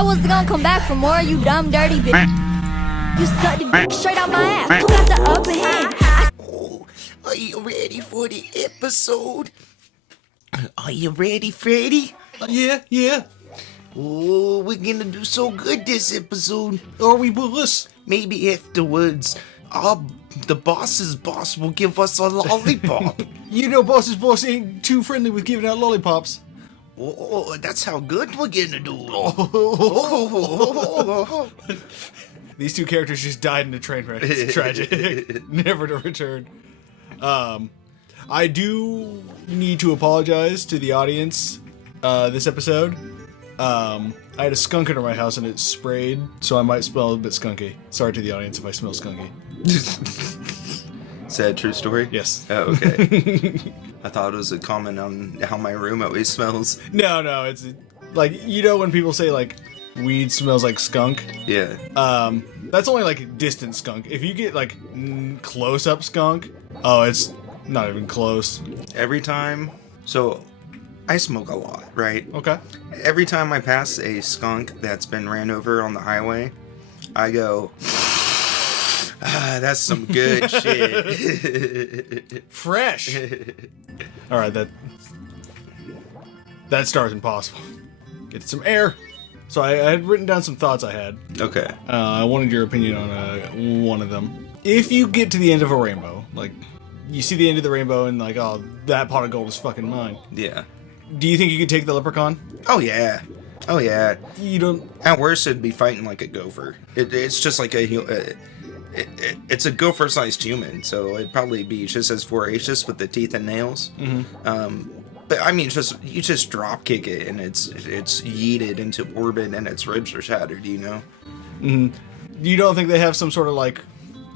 I was gonna come back for more, you dumb, dirty bitch. You sucked the dick straight out my ass. Who got the upper hand? Oh, are you ready for the episode? Are you ready, Freddy? Yeah. Oh, we're gonna do so good this episode. Are we, boss? Maybe afterwards, the boss's boss will give us a lollipop. You know boss's boss ain't too friendly with giving out lollipops. Oh, that's how good we're gonna do. These two characters just died in a train wreck. It's tragic. Never to return. I do need to apologize to the audience this episode. I had a skunk under my house and it sprayed, so I might smell a bit skunky. Sorry to the audience if I smell skunky. Is that a true story? Yes. Oh, okay. I thought it was a comment on how my room always smells. No, it's like, you know when people say like weed smells like skunk? Yeah. That's only like distant skunk. If you get like close up skunk, oh, it's not even close. Every time, so I smoke a lot, right? Okay. Every time I pass a skunk that's been ran over on the highway, I go, that's some good shit. Fresh. All right, that star's impossible. Get some air. So I had written down some thoughts I had. Okay. I wanted your opinion on one of them. If you get to the end of a rainbow, like you see the end of the rainbow and like, oh, that pot of gold is fucking mine. Yeah. Do you think you could take the leprechaun? Oh yeah. Oh yeah. You don't. At worst, it'd be fighting like a gopher. It's just like it's a gopher-sized human, so it'd probably be just as voracious with the teeth and nails. Mm-hmm. But I mean, you just drop kick it and it's yeeted into orbit and its ribs are shattered. You know. Mm-hmm. You don't think they have some sort of like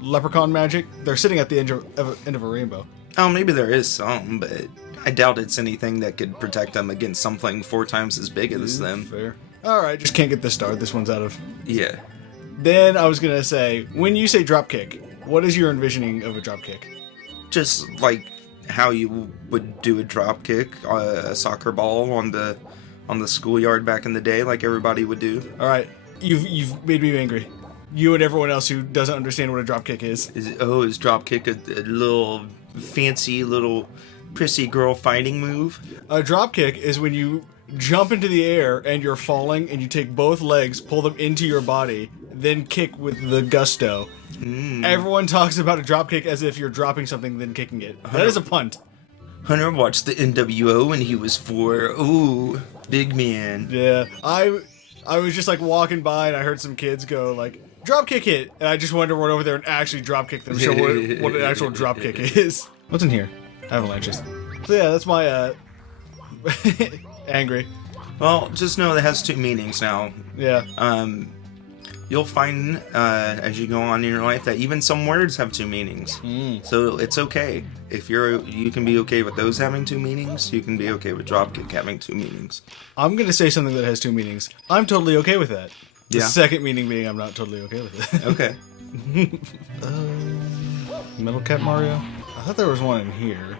leprechaun magic? They're sitting at the end of a rainbow. Oh, maybe there is some, but I doubt it's anything that could protect them against something 4 times as big as them. Fair. All right, just can't get this star. This one's out of. Yeah. Then I was gonna say, when you say drop kick, what is your envisioning of a drop kick? Just like how you would do a drop kick, a soccer ball on the schoolyard back in the day, like everybody would do. All right, you've made me angry. You and everyone else who doesn't understand what a drop kick is. Is drop kick a little fancy little prissy girl fighting move? A drop kick is when you jump into the air and you're falling and you take both legs, pull them into your body, then kick with the gusto. Everyone talks about a drop kick as if you're dropping something then kicking it. That is a punt. Hunter watched the NWO when he was 4. Ooh, big man. Yeah, I was just like walking by and I heard some kids go like, drop kick it, and I just wanted to run over there and actually drop kick them. Show what an actual drop kick is. What's in here? Avalanches. So yeah, that's my angry. Well, just know that has 2 meanings now. Yeah. You'll find as you go on in your life that even some words have 2 meanings. So it's okay. If you can be okay with those having 2 meanings, you can be okay with dropkick having 2 meanings. I'm gonna say something that has 2 meanings. I'm totally okay with that. The Yeah. second meaning being I'm not totally okay with it. Okay. Metal Cat Mario? I thought there was one in here.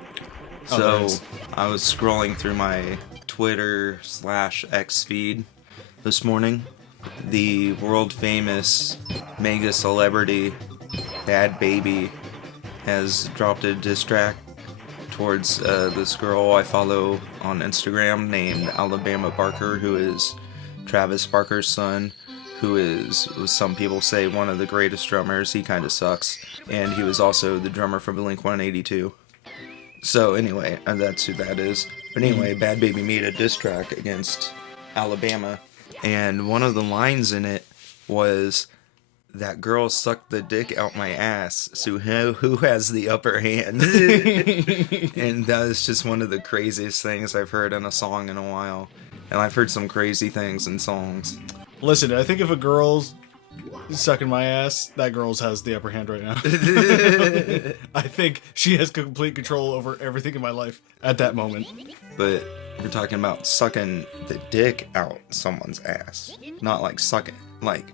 Oh, there So is. I was scrolling through my Twitter/X feed this morning. The world famous mega celebrity Bad Baby has dropped a diss track towards this girl I follow on Instagram named Alabama Barker, who is Travis Barker's son, who is, some people say, one of the greatest drummers. He kind of sucks. And he was also the drummer for Blink-182. So anyway, that's who that is. But anyway, Bad Baby made a diss track against Alabama. And one of the lines in it was, that girl sucked the dick out my ass, so who has the upper hand? And that is just one of the craziest things I've heard in a song in a while. And I've heard some crazy things in songs. Listen, I think if a girl's sucking my ass, that girl's has the upper hand right now. I think she has complete control over everything in my life at that moment. But we're talking about sucking the dick out someone's ass. Not like sucking, like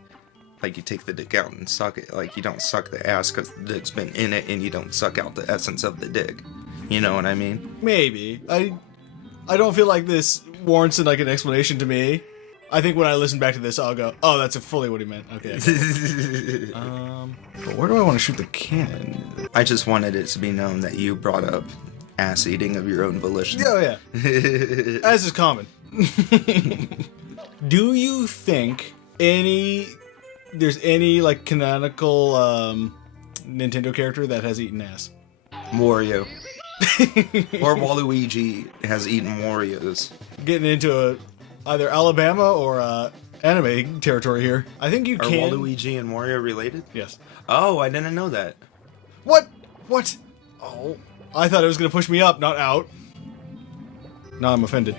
you take the dick out and suck it. Like you don't suck the ass because the dick's been in it and you don't suck out the essence of the dick. You know what I mean? Maybe. I don't feel like this warrants like an explanation to me. I think when I listen back to this, I'll go, oh, that's fully what he meant. Okay. But where do I want to shoot the cannon? I just wanted it to be known that you brought up ass eating of your own volition. Oh, yeah. As is common. Do you think there's any, like, canonical Nintendo character that has eaten ass? Wario. Or Waluigi has eaten Wario's. Getting into either Alabama or anime territory here. I think you Are can. Waluigi and Wario related? Yes. Oh, I didn't know that. What? What? Oh, I thought it was gonna push me up, not out. Now I'm offended.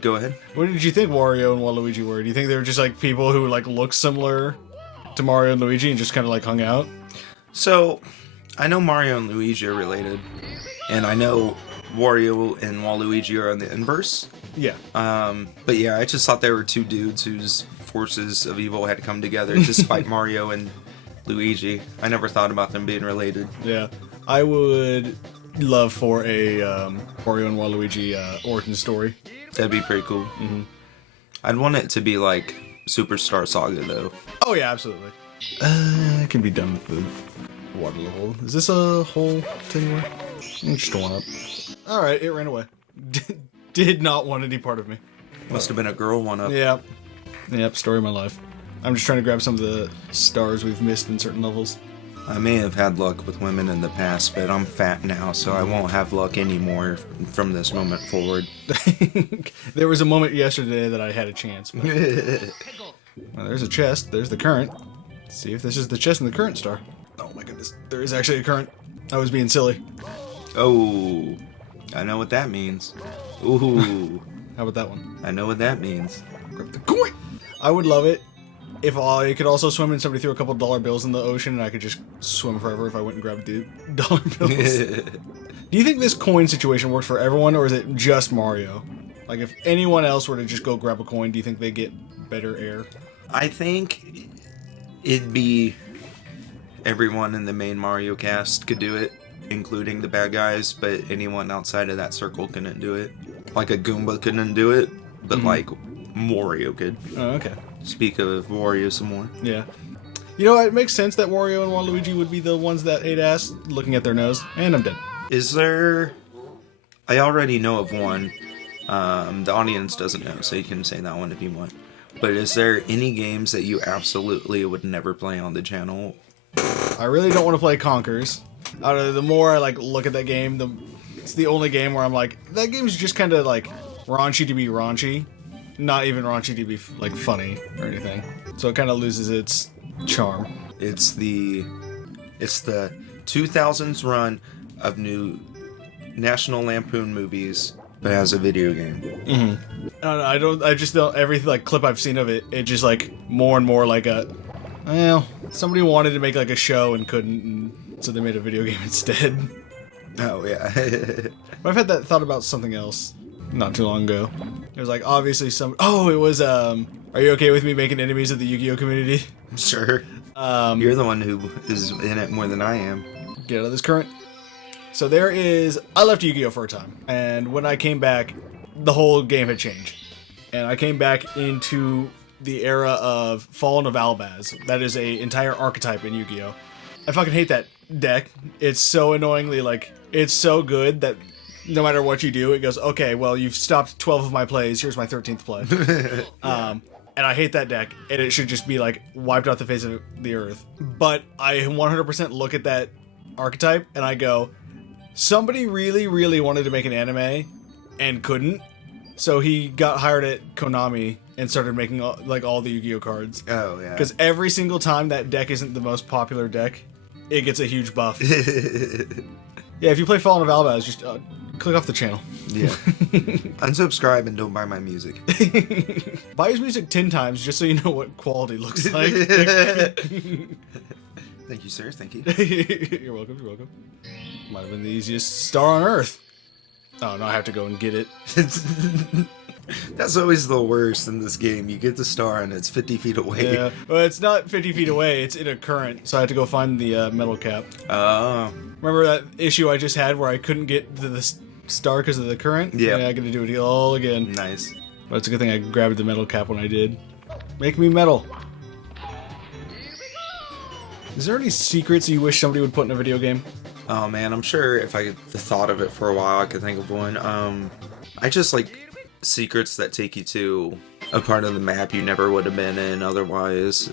Go ahead. What did you think Wario and Waluigi were? Do you think they were just like people who like look similar to Mario and Luigi and just kind of like hung out? So, I know Mario and Luigi are related, and I know Wario and Waluigi are on the inverse. Yeah. But yeah, I just thought they were two dudes whose forces of evil had come together to spite Mario and Luigi. I never thought about them being related. Yeah. I would love for a Wario and Waluigi origin story. That'd be pretty cool. Mm-hmm. I'd want it to be like Superstar Saga, though. Oh yeah, absolutely. It can be done with the water level. Is this a hole anywhere? Just one up. All right, it ran away. Did not want any part of me. Must have been a girl one up. Yep. Yep, story of my life. I'm just trying to grab some of the stars we've missed in certain levels. I may have had luck with women in the past, but I'm fat now, so I won't have luck anymore from this moment forward. There was a moment yesterday that I had a chance. But... well, there's a chest. There's the current. Let's see if this is the chest in the current star. Oh my goodness. There is actually a current. I was being silly. Oh, I know what that means. Ooh. How about that one? I know what that means. Grab the coin! I would love it if I could also swim and somebody threw a couple dollar bills in the ocean and I could just swim forever if I went and grabbed the dollar bills. Do you think this coin situation works for everyone, or is it just Mario? Like, if anyone else were to just go grab a coin, do you think they get better air? I think it'd be everyone in the main Mario cast could do it, including the bad guys, but anyone outside of that circle couldn't do it. Like a Goomba couldn't do it, but like Wario could. Oh, okay. Speak of Wario some more. Yeah. You know, it makes sense that Wario and Waluigi would be the ones that ate ass, looking at their nose, and I'm dead. Is there... I already know of one. The audience doesn't know, so you can say that one if you want. But is there any games that you absolutely would never play on the channel? I really don't want to play Conkers. The more I like look at that game, it's the only game where I'm like, that game's just kind of like raunchy to be raunchy, not even raunchy to be like funny or anything. So it kind of loses its charm. It's the 2000s run of new National Lampoon movies, but as a video game. Mm-hmm. I just don't. Every like clip I've seen of it, it just like more and more like a. Well, somebody wanted to make like a show and couldn't, and so they made a video game instead. Oh yeah. But I've had that thought about something else not too long ago. It was like obviously some. Oh, it was. Are you okay with me making enemies of the Yu-Gi-Oh community? Sure. You're the one who is in it more than I am. Get out of this current. So there is. I left Yu-Gi-Oh for a time, and when I came back, the whole game had changed, and I came back into the era of Fallen of Albaz. That is a entire archetype in Yu-Gi-Oh. I fucking hate that deck. It's so annoyingly like it's so good that no matter what you do, it goes, okay, well you've stopped 12 of my plays. Here's my 13th play. And I hate that deck, and it should just be like wiped off the face of the earth. But I 100% look at that archetype and I go, somebody really, really wanted to make an anime and couldn't. So he got hired at Konami and started making all the Yu-Gi-Oh cards. Oh, yeah. Because every single time that deck isn't the most popular deck, it gets a huge buff. Yeah, if you play Fallen of Albaz, just click off the channel. Yeah. Unsubscribe and don't buy my music. Buy his music 10 times just so you know what quality looks like. Thank you, sir. Thank you. You're welcome. You're welcome. Might have been the easiest star on Earth. Oh, no, I have to go and get it. That's always the worst in this game. You get the star and it's 50 feet away. Yeah, well, it's not 50 feet away. It's in a current, so I had to go find the metal cap. Oh. Remember that issue I just had where I couldn't get to the star because of the current? Yeah. Yeah, I got to do it all again. Nice. But it's a good thing I grabbed the metal cap when I did. Make me metal. Is there any secrets you wish somebody would put in a video game? Oh man, I'm sure if I thought of it for a while, I could think of one. I just like secrets that take you to a part of the map you never would have been in otherwise.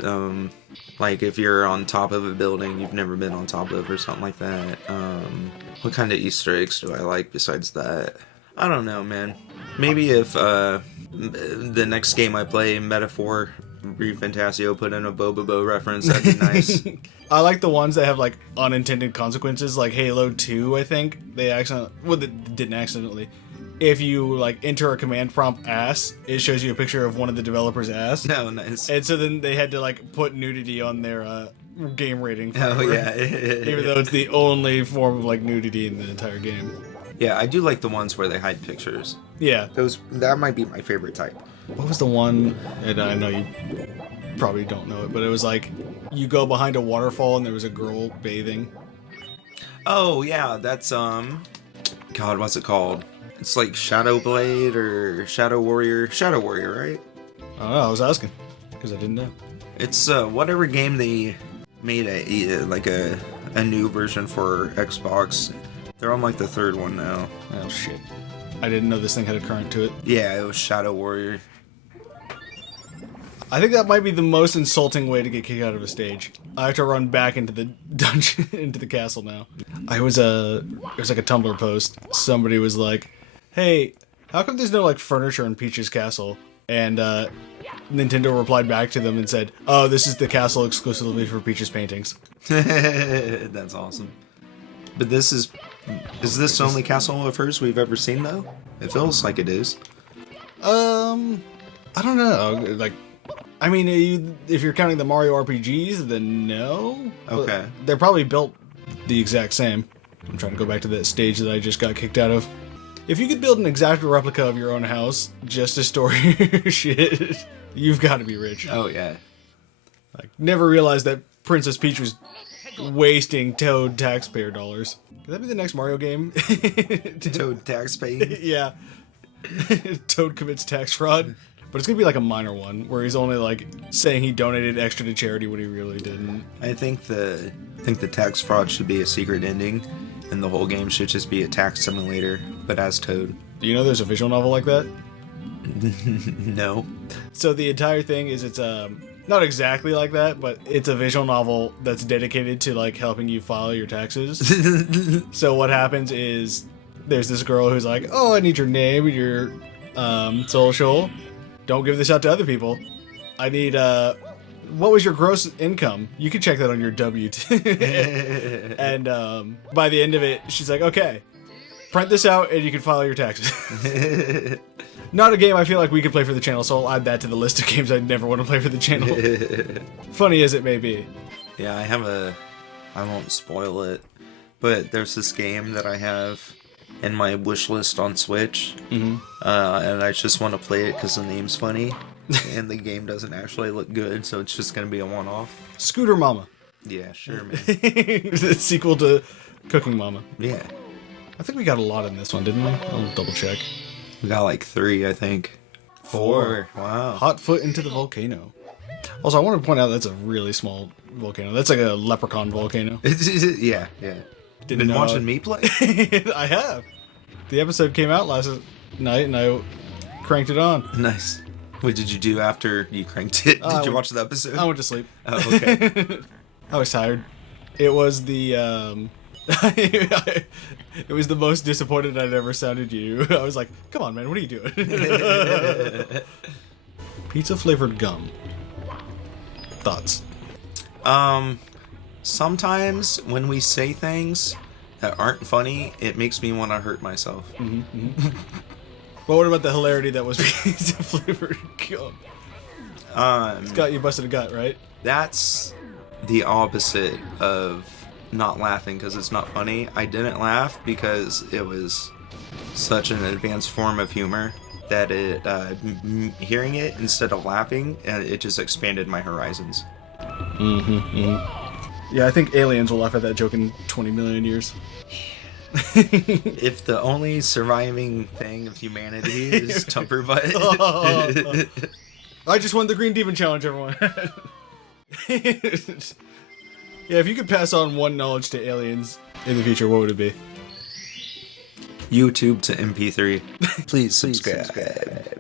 Like if you're on top of a building you've never been on top of or something like that. What kind of Easter eggs do I like besides that? I don't know, man. Maybe if the next game I play, Metaphor Refantasio, put in a Bobobo reference, that'd be nice. I like the ones that have like unintended consequences, like Halo 2, I think. They didn't accidentally. If you like enter a command prompt ass, it shows you a picture of one of the developers' ass. No, nice. And so then they had to like put nudity on their game rating. Oh yeah. Even though it's the only form of like nudity in the entire game. Yeah, I do like the ones where they hide pictures. Yeah. That might be my favorite type. What was the one, and I know you probably don't know it, but it was like you go behind a waterfall and there was a girl bathing. Oh yeah, that's God, what's it called? It's like Shadow Blade or Shadow Warrior. Shadow Warrior, right? I don't know, I was asking because I didn't know. It's whatever game they made a new version for Xbox. They're on like the third one now. Oh shit. I didn't know this thing had a current to it. Yeah, it was Shadow Warrior. I think that might be the most insulting way to get kicked out of a stage. I have to run back into the dungeon, into the castle now. It was like a Tumblr post. Somebody was like, hey, how come there's no like furniture in Peach's castle? And Nintendo replied back to them and said, oh, this is the castle exclusively for Peach's paintings. That's awesome. But is this the only castle of hers we've ever seen though? It feels like it is. I don't know. Like, I mean, if you're counting the Mario RPGs, then no. Okay. But they're probably built the exact same. I'm trying to go back to that stage that I just got kicked out of. If you could build an exact replica of your own house just to store your shit, you've got to be rich. Oh yeah. Like, never realized that Princess Peach was wasting Toad taxpayer dollars. Could that be the next Mario game? Toad taxpaying? Yeah. Toad commits tax fraud. But it's gonna be like a minor one, where he's only like saying he donated extra to charity when he really didn't. I think the tax fraud should be a secret ending, and the whole game should just be a tax simulator, but as Toad. Do you know there's a visual novel like that? No. So the entire thing is it's not exactly like that, but it's a visual novel that's dedicated to like helping you file your taxes. So what happens is there's this girl who's like, oh, I need your name and your social. Don't give this out to other people. I need what was your gross income? You can check that on your W-2. And by the end of it, she's like, okay, print this out and you can file your taxes. Not a game I feel like we could play for the channel, so I'll add that to the list of games I never want to play for the channel. Funny as it may be. Yeah, I won't spoil it, but there's this game that I have in my wish list on Switch, and I just want to play it because the name's funny, and the game doesn't actually look good, so it's just going to be a one-off. Scooter Mama. Yeah, sure, man. The sequel to Cooking Mama. Yeah. I think we got a lot in this one, didn't we? I'll double check. We got like 3, I think. 4. Wow. Hot foot into the volcano. Also, I want to point out that's a really small volcano. That's like a leprechaun volcano. Yeah. Didn't Been know watching me play? I have. The episode came out last night, and I cranked it on. Nice. What did you do after you cranked it? Did you watch the episode? I went to sleep. Oh, okay. I was tired. It was the it was the most disappointed I'd ever sounded you. I was like, come on, man, what are you doing? Pizza flavored gum. Thoughts? Sometimes when we say things that aren't funny, it makes me want to hurt myself. Well, what about the hilarity that was pizza flavored gum? It's got you busted a gut, right? That's the opposite of not laughing because it's not funny. I didn't laugh because it was such an advanced form of humor that it hearing it instead of laughing, it just expanded my horizons. Yeah, I think aliens will laugh at that joke in 20 million years. If the only surviving thing of humanity is tumperbutt. I just won the Green Demon Challenge, everyone. Yeah, if you could pass on one knowledge to aliens in the future, what would it be? YouTube to MP3. Please subscribe.